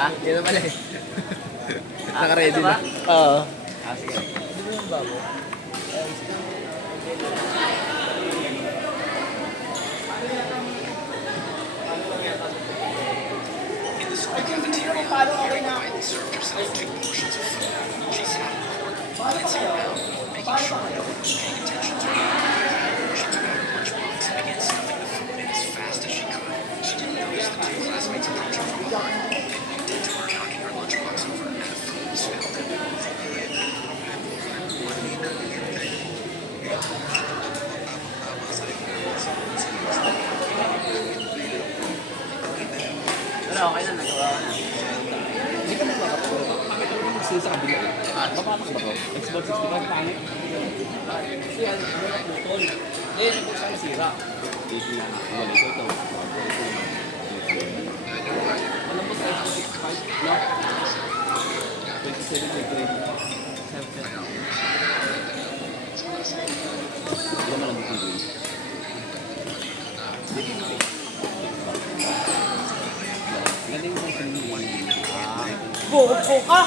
Ha? Hindi na pala eh. Naka-ready ito ba? na. Oo. Ah, sige. Hindi mo yung bago. Paano okay na ako? Paano pa kayo? Paano pa kayo? Pero okay na, nagawa ko na. Hindi ka nagkakapuro ba? Sila sa kabila. Ah, Papakas ba to? Xbox 65 pangit. kasi ano, ano na putol. Hindi, nag-usa ang sira. Ito lang. Wala ito. Alam mo sa Xbox 65, no? 27 grade. Hindi naman ang bukong grade. Ganda yung mga sinigin. Buko ka!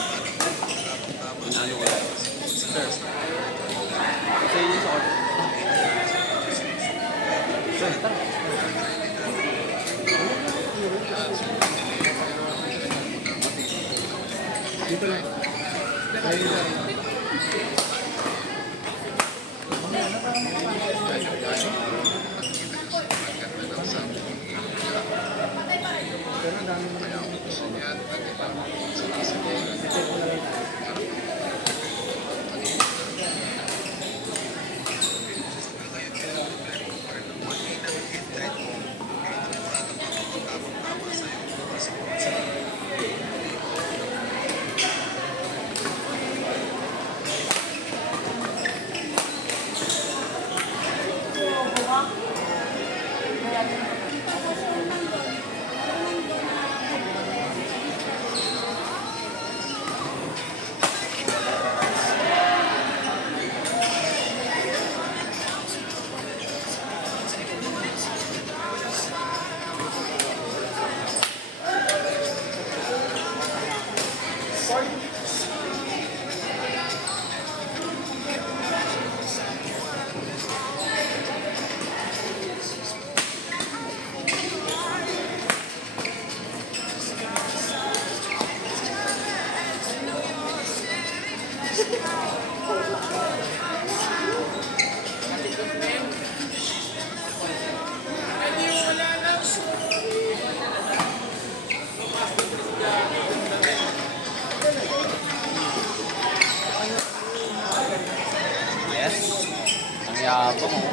Ano ko lang. Sir. Kasi yun sa order. Sir, tara. Dito lang. Dito lang. Yes. Ang yabang mo.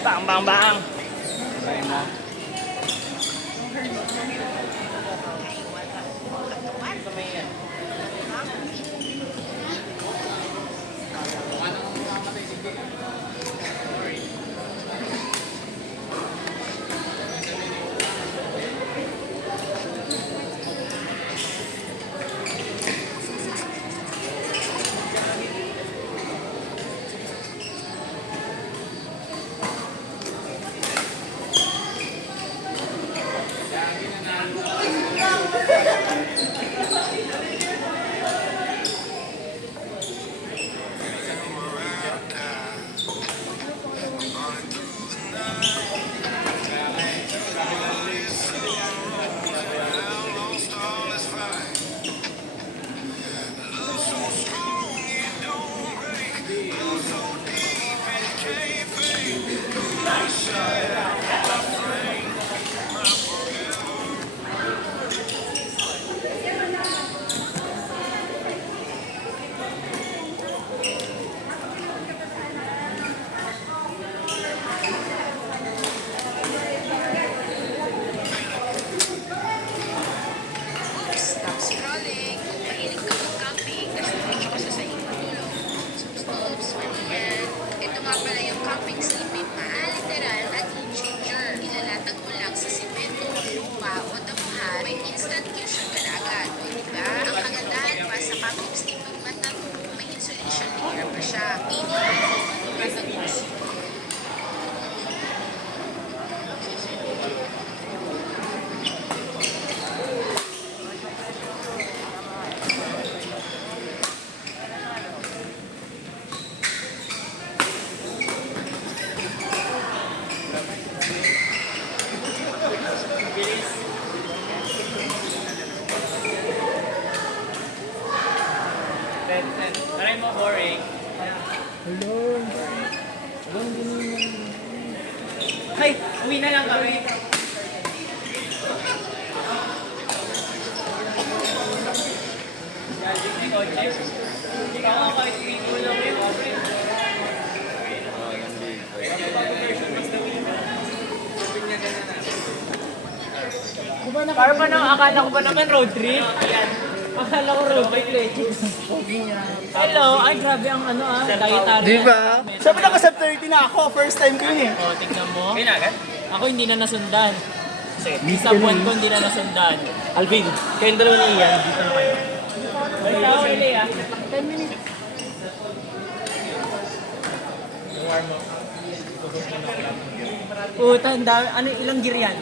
Bang, bang, bang. Try mo. Stop scrolling. Kung mahilig ka mag-camping, kasi diretso ka sa sahig matulog. Oops, mali yan. Ito nga pala yung camping sleeping mat. Literal at heat changer. Ilalatag mo lang sa simento, lupa o damuhan. May instant cushion ka na agad. O diba? Ang kagandahan pa sa camping sleeping mat na to, may insulation layer pa siya. Hindi ka matulad ng gusto. Try mo boring. Hello. Alam mo din Ay, uwi na lang kami. Hindi ko, Jeff. Hindi ka nga kahit video lang yun. Di ba Para pa naman, akala ko ba naman road trip? Akala ko road trip legit. Hello, ay grabe ang ano dietary. Di ba? Sabi na ka 30 na ako, first time ko yun eh. O, tignan mo. Kaya na agad? Ako hindi na nasundan. Sa buwan ko hindi na nasundan. Alvin, kayong dalawa ni Ian, dito na kayo. Wala ako ili ah. Puta, ang dami. Ano, ilang gear yan?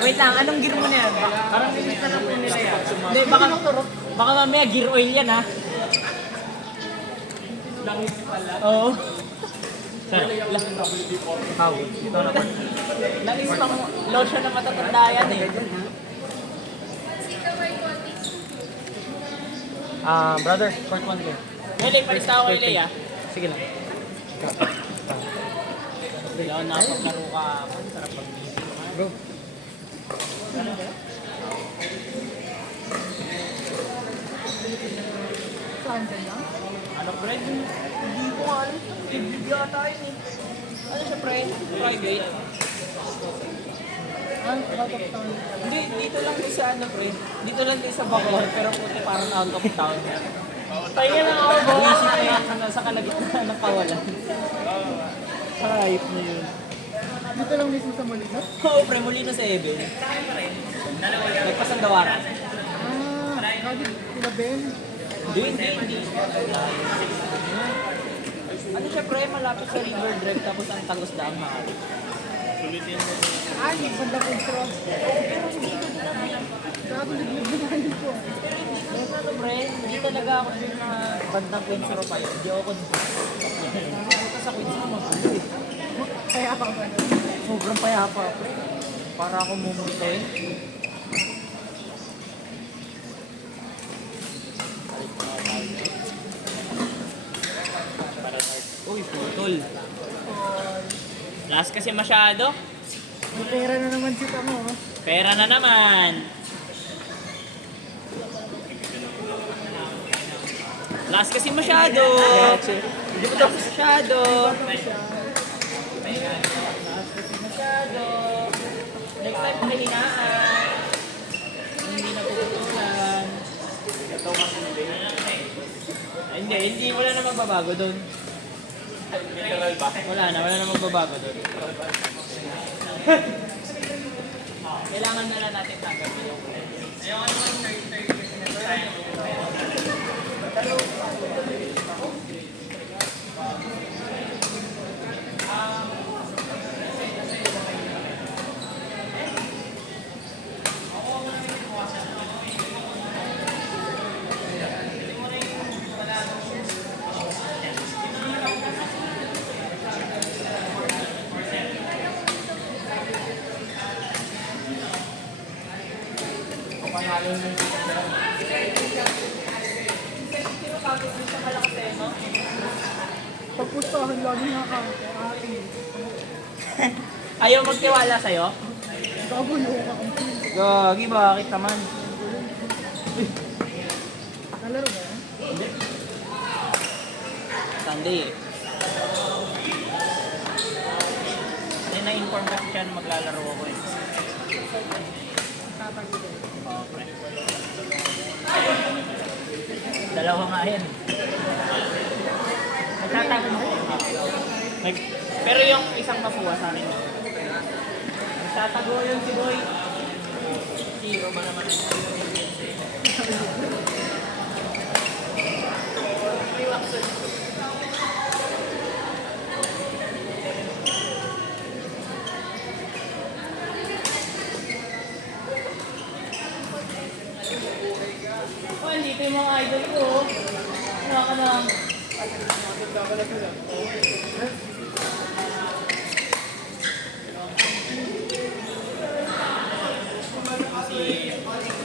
Wait lang, anong gear mo na yan? Parang inis na lang po nila yan. Hindi, baka mamaya gear oil yan ha. Langis pala. Oo. How? Dito na pa. Langis pang lotion na matatanda yan eh. Brother, short one ko. Wala, palista ako kay Leia. Sige lang. Wala na paglaro ka. Sarap pag-meeting. Bro. Ano, friend? Hindi ko alam. Bibigla tayo eh. Ano siya, friend? Private? Hindi, dito lang din sa ano, friend. Dito lang din sa Bacoor, pero puti parang out of town. Pahinga lang ako, bro. Isip na yan sa kalagitnaan ng kawalan. Hype na yun. Dito lang mismo sa Molina? Oo, pre, muli na sa Eben. Nagpasandawaran. Kagi, sila Ben. Hindi. Ano siya, pre, malapit sa River Drive, tapos ang tagos daang mahal. Ay, banda ko intro. Grabe, nagbibigay ko. Ano, pre, hindi talaga ako din na bandang Queens Row pa yun. Hindi ako Punta sa Queens Row, magulo eh. Kaya pa ba? Sobrang payapa ako. Para ako mumulito eh. Uy, putol. Last kasi masyado. May pera na naman si Tamo. Pera na naman. Last kasi masyado. Hindi mo tapos masyado. Masyado. Next time pakihinaan. Hindi na puputulan. Hindi. Wala na magbabago doon. Wala na magbabago doon. Kailangan na lang natin tanggapin yung Pagpustahan lagi na ka. Ayaw magtiwala sa'yo? Kabulo ka. Gagi, bakit naman? Nalaro ba yan? Sunday eh. Ay, na-inform kasi siya na maglalaro ako eh. Dalawa nga yan. Nagtatago mo? Pero yung isang mapuwa sa akin. Nagtatago yun si Boy. Hero ba naman? Oh, dito yung mga idol ko. Wala ka na.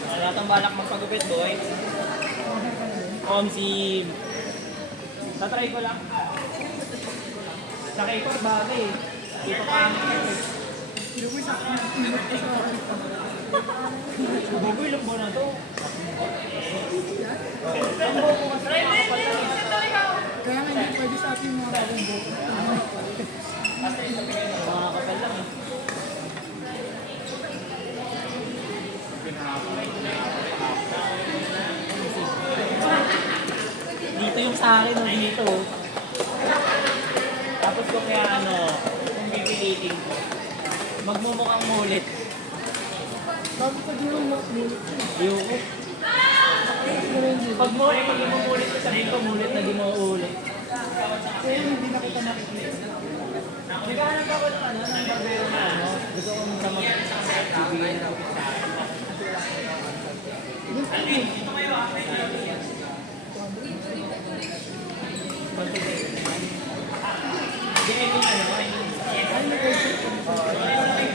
Wala kang balak magpagupit, boy. Si... Tatry ko lang. Sa record bagay eh. Dito pa ang Bugoy lang ba na to? Kaya nga hindi pwede sa ating mga bagong boto. Mga kapal lang eh. sa akin no, dito. Tapos kung kaya kung pipilitin ko, magmumukhang mulit. Bakit pag yung mulit? Ayoko. Pag mumulit ko, sabihin ko mulit na di mo uulit. Kaya hindi na kita nakikita. Naghahanap ako ng ng barbero na gusto kong sa mag-bibigyan ng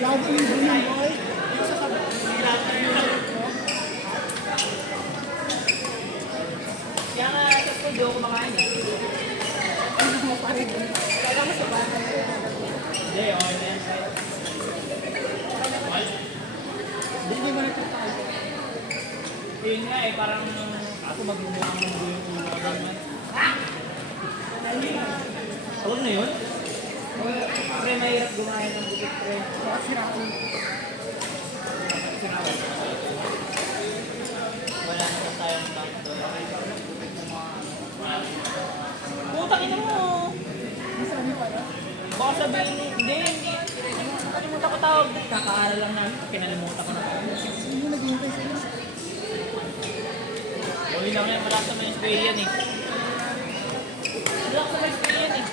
Lagi yung green boy. Kaya nga, sa studio ako kumakain eh. Kaya mo sa bahay. Hindi, okay na yan. Hindi ba nagtatawa? Yun nga eh, parang ako magmumukhang mundo yung ulo ko naman. Huwag na yun? Pre, mahirap gumaya ng bukit, pre. Baka sirain. Sinawal. Wala na sa tayong tank doon. Putang ina mo! Masabi pa yan. Baka sabihin ni... Hindi. Nakalimutan ko tawag. Kakaaral lang namin. Kinalimutan ko na tawag. Hindi naghihintay sa'yo. Gawin lang yan. Wala sa mga spray yan eh. Wala sa mga spray yan eh.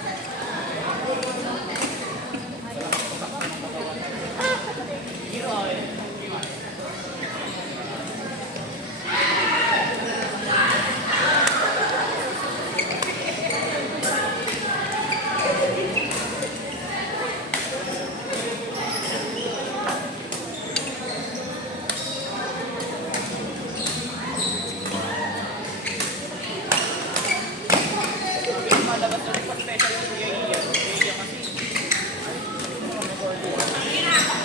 Malabas na rin pa-special yung kuya Ian. Kuya Ian kasi.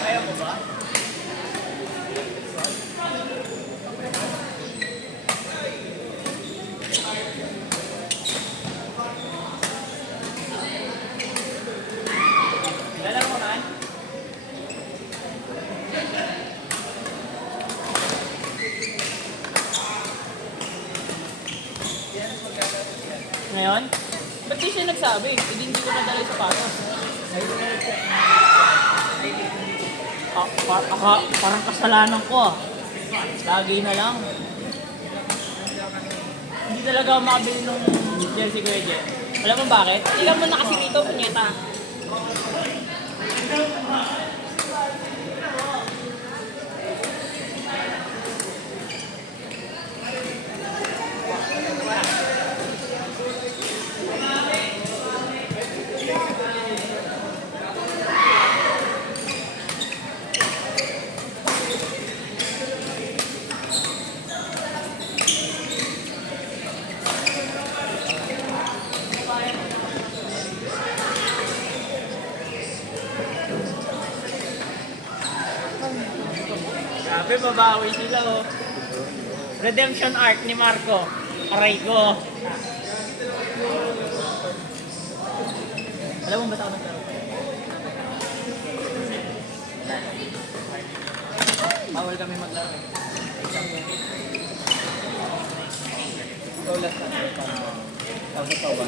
Kaya mo ba? Lala mo na? Ngayon? Ba't di siya nagsabi? Hindi ko nadala yung sapatos. Parang kasalanan ko ah. Lagi na lang. Hindi talaga ako makabili ng jersey ko eh. Alam mo bakit? Ilan mo na kasi rito, punyeta. Grabe, babawi sila oh. Redemption arc ni Marco. Aray ko. Alam mo ba sa ako naglaro? Bawal kami maglaro eh. Ikaw last na. Tapos ikaw ba?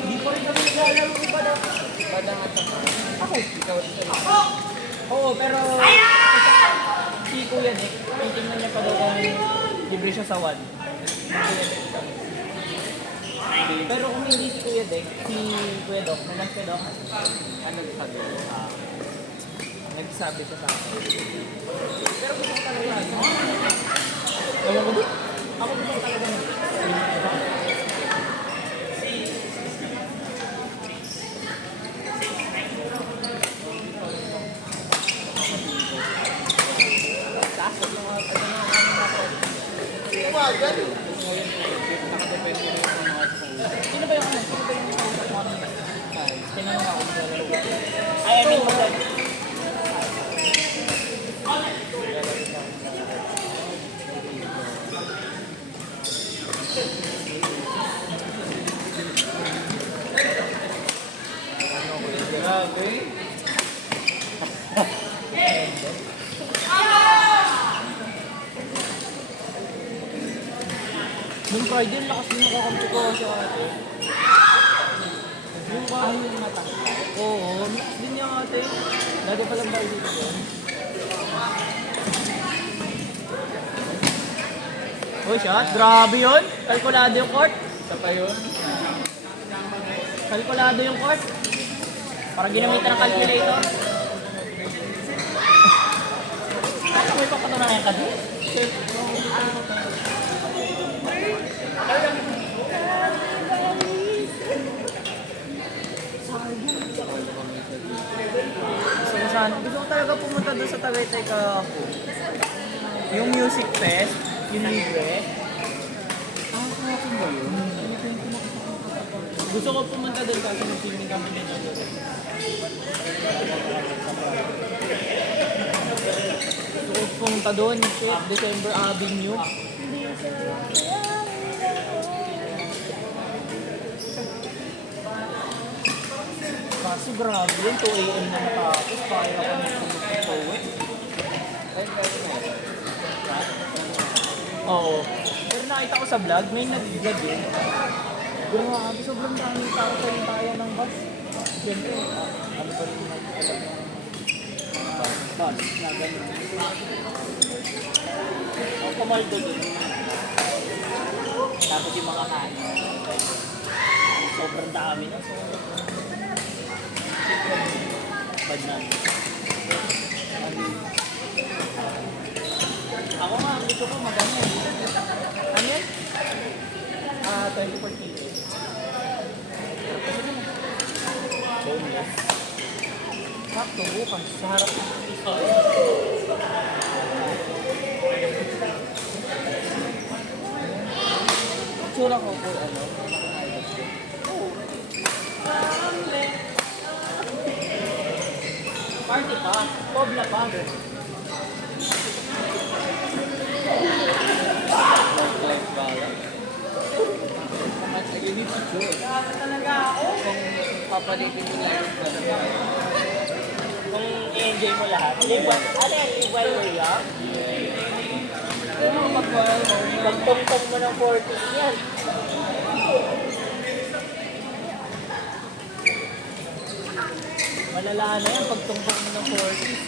Hindi pa rin kami naglalaro ko pa daw. Padangat ako. Ako? Ikaw dito. Oo, pero... Si Kuya Nick, tingnan niya pa daw kung libre siya sa 1. Pero kung hindi si Kuya Nick, si Kuya Doc, nag-Kuya Doc, Ano sabi? nagsabi siya sa akin. Pero gusto ko talaga ano? Ewan ko ba? Ako gusto ko talaga ano? Nakadepende rin yung mga school. Sino ba yung ano? Sino ba yung kausap mo kanina? Tinanong ako kung sino. Ay, I mean, mag- Nung Friday, ang lakas din nakakampi ko sa ate. Yung bahay yung mata. Oo, ang lakas din niya ate. Lagi palang bahay dito doon. Oh, shot. Grabe yun. Kalkulado yung court. Isa pa yun. Kalkulado yung court. Parang ginamitan ng calculator. Ano may papatunayan ka din? Gusto ko talaga pumunta doon sa Tagaytay kahapon. Yung music fest, yung libre. Kahapon ba yun? Gusto ko pumunta doon kasi nag-swimming kami din doon. Gusto ko pumunta doon, shit, December Avenue. Kaso grabe yun, 2 AM na natapos, kaya ako nagpapawin. Oo. Pero nakita ko sa vlog, may nag-vlog yun. Grabe, sobrang daming tao sa lintayan ng bus. Siyempre, ano pa rin yung alam ng bus na gano'n. Ang kumaldo dun. Tapos yung mga kain. Sobrang dami na. Bad na. Ako nga, gusto ko maganda. Ano yan? 24 kilos. Boneless. Sakto, bukas. Sa harap ng tsura ko po, ano? Party pa. Pobla pa. Life balance. You need to choose. Kaya talaga ako. Kung papalitin mo lang yung Kung i-enjoy mo lahat. Live while, ano yan? Live while you're young? Pero mag-while mo. Pagtungtong mo ng 40s yan. Malala na yan pagtungtong mo ng 40s.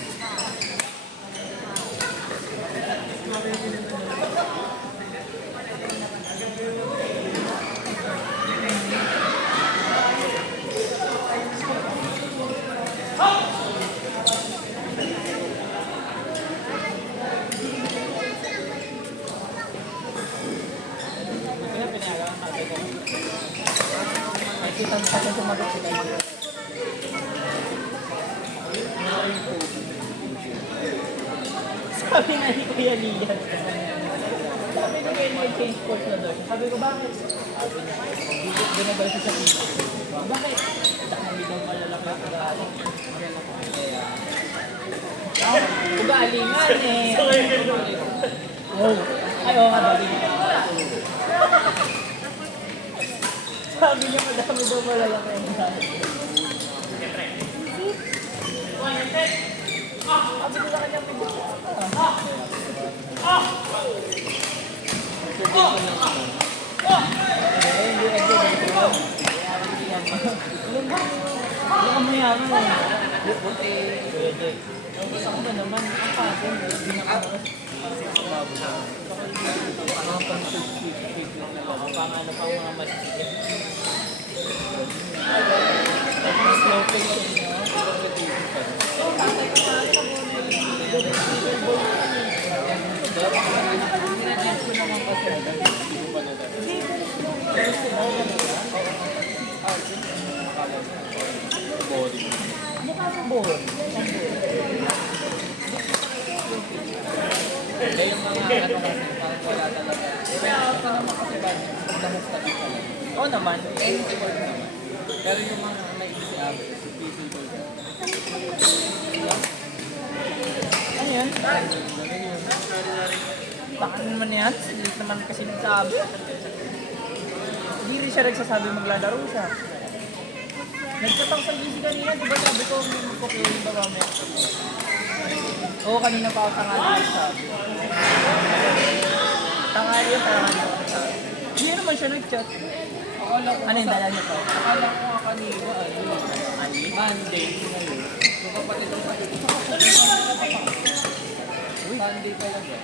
Kaya pinayagaan natin ko. Ay, kitang sa akin sumagot sila. Sabi na ni Kuya Lian. Sabi ko kayo may change course na doon. Sabi ko, bakit? Sabi niya, doon na ba siya sa pito? Bakit? Dahil daw malalaki ang pag-aaral. Ugalingan eh. Oh. Ay, oo nga, dali. Sabi niya, madami daw malalaki ang pag-aaral. Sabi ko sa kanya, Baka mayaman eh. Buti. Pwede. Gusto ko ba naman, ang patin, hindi na ako. Ang pang-sweet lang na lang. Ang pang-ano pang mga masisip. Ang slow pay ko rin na. Tatay ko nga rin ako. Minatest ko naman kasi. Hindi ko pa nadali. Pero sila, Body. mukha sa buhon. Kaya yung mga ano kasi, wala talaga. Kaya ako naman kasi ba, pagdamok na dito. Oo naman. Eh, siguro naman. Pero yung mga may easy average, physical. Ano yan? Baka naman yan. Hindi naman kasi nagsabi. Hindi rin siya nagsasabi maglalaro siya. Nagtatang sa GC kanina, di ba sabi ko magpo-play ba mamaya? Oo, kanina pa ako tangali nagsabi. Tangali yun, tangali ako nagsabi. siya nag-chat. Akala ko Ano yung dala niya to? Akala ko nga kanina, Ali? Monday. Ngayon. Yung kapatid ko sa Sunday pa lang eh.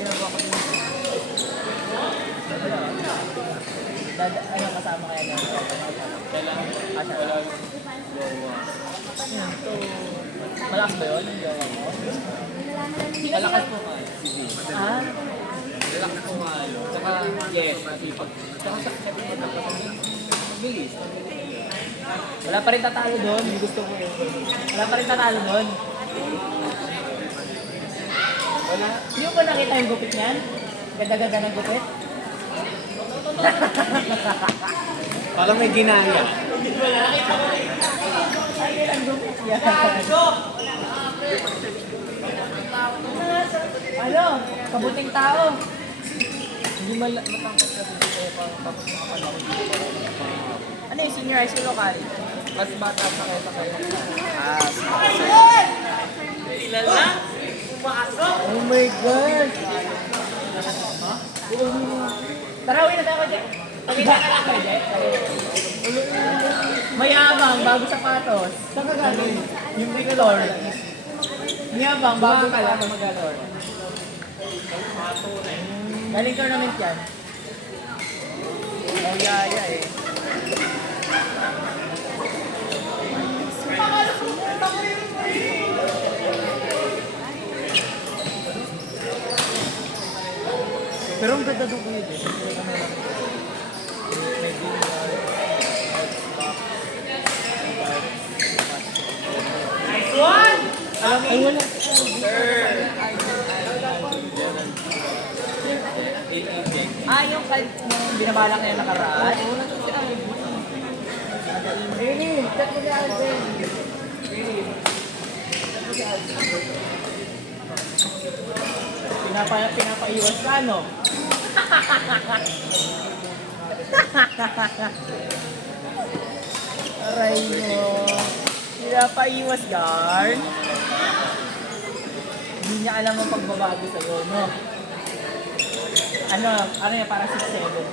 Ginagawa ko din. Ano kasama kaya niya? Kailangan wala yung jowa. Malakas ba yun? Yung jowa mo? Malakas po nga. Ah? Malakas po nga. Tsaka yes, masipag. Tsaka sa syempre mabilis. Wala pa rin tatalo doon. Gusto ko yun. Wala pa rin tatalo doon. Wala. Hindi mo ba nakita yung gupit niyan? Ganda-ganda ng gupit? Parang may ginaya. Ay, ang gupit niya. Ano? Kabuting tao. Hindi matangkat kasi dito parang tapos makapanakot dito. Ano yung senior high school o college? Mas bata sa kaysa kayo. Oh my God! Tarawin na tayo, Jack. Pagkita ka lang, Jack. Mayabang, bago sapatos. Saan ka galing? Yung Bicolor. Mayabang, bago ka lang mag-alor. Galing tournament yan. Oh, yaya eh. Pero ang ganda doon kuya eh. Nice one! Alam mo, ay wala. Yung binabalak niya nakaraan? Really? Check mo si Alvin. Pinapaiwas ka, no? Aray mo. Pinapaiwas, guard. Hindi niya alam ang pagbabago sa'yo, no? Ano yan, parang 6'7".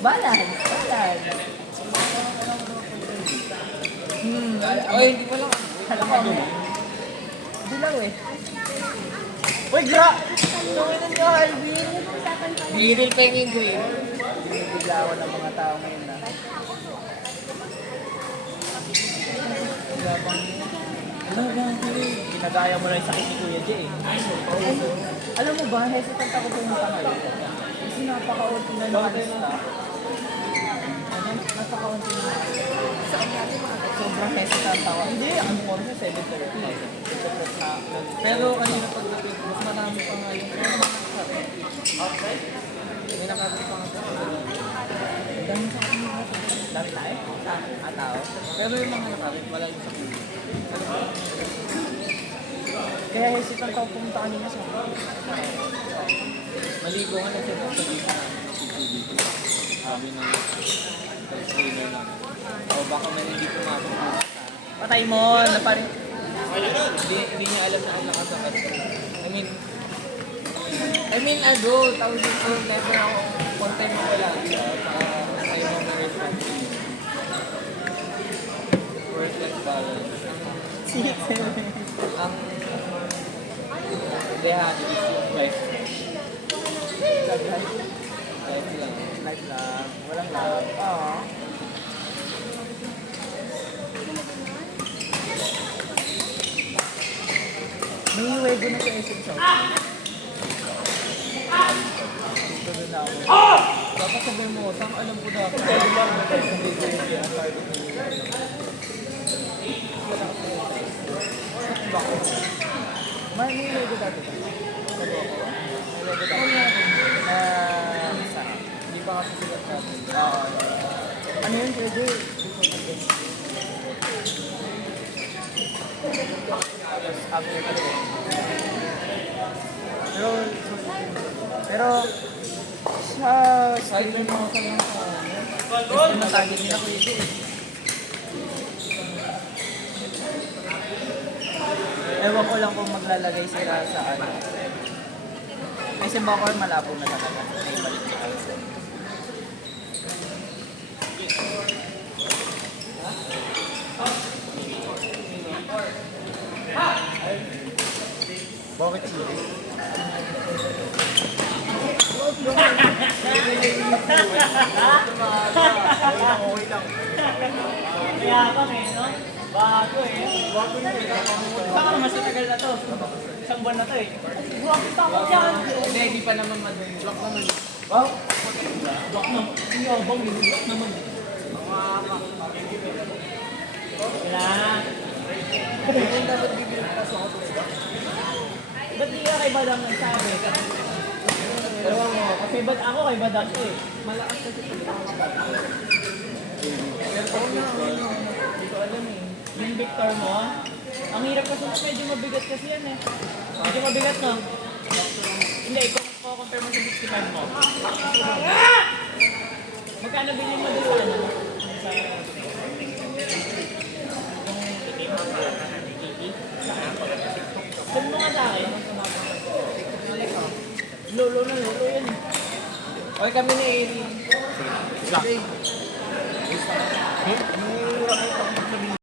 Balance. Oy, hindi mo lang. Alam mo. Hindi lang eh. Uy, Tunginan nyo, Alvin. Biril pa yung green. Binibigla ako ng mga tao ngayon na. Ginagaya mo lang yung sakit ni Kuya Jay. Alam mo ba, hesitant ako pumunta ngayon. Kasi napaka-unti na lumalis na. Napaka-unti na. Sobrang hesitant ako. Hindi, ano ko rin 7:30. Pero kanina pagdating, mas marami pa nga yung outside? May nakapit pa nga sa Dami tayo? Tao? Pero yung mga nakapit, wala yung sa kulit. Kaya hesitant ako pumunta kanina sa Maligo nga na siya sa dito na dito. Sabi ng trainer na. O baka may hindi pumasok sa patay mo, na parang hindi niya alam na ang nakasakit. I mean, tawag dito, never ako, one time ako lang siya, sa'yo mo may responsibility. Work-life balance. Ang dehado is yung life. Life lang. life lang, walang love. Oo. May huwego na sa SM Shop. Dito doon ako. Dapat sabihin mo, saan alam ko dapat? May huwego dati ba? May huwego dati. Isa. Hindi pa kasi sila natin. Ano yun, pwede? Tapos after ka rin. Pero, sa Kahit may mga ka lang sa gusto ng target nila kuya Jay. Ewan ko lang kung maglalagay sila sa ano. Kasi Bacor malabo na talaga. May balik sa outside. Bakit sila? Okay lang. Kaya pa no? Bago eh. Baka naman sa tagal na to. Isang buwan na to eh. Buwak yung takot yan. Hindi, hindi pa naman madali. Block naman. Wow. Buwak naman. Ang yabang eh. Buwak naman. Wala. Dapat bibili pa sa auto. Ba't di ka kay Badang nagsabi? Ewan mo. Kasi ba't ako kay Badang eh. Malakas kasi hindi ko alam eh. Yung Victor mo, ang hirap kasi medyo mabigat kasi yan eh. Medyo mabigat no? Hindi, kung compare mo sa 65 mo. Magkano bilhin mo doon sa ano? Sa... Sabi mo nga sa akin. Lolo na lolo yan eh. Okay kami ni Eri. Block.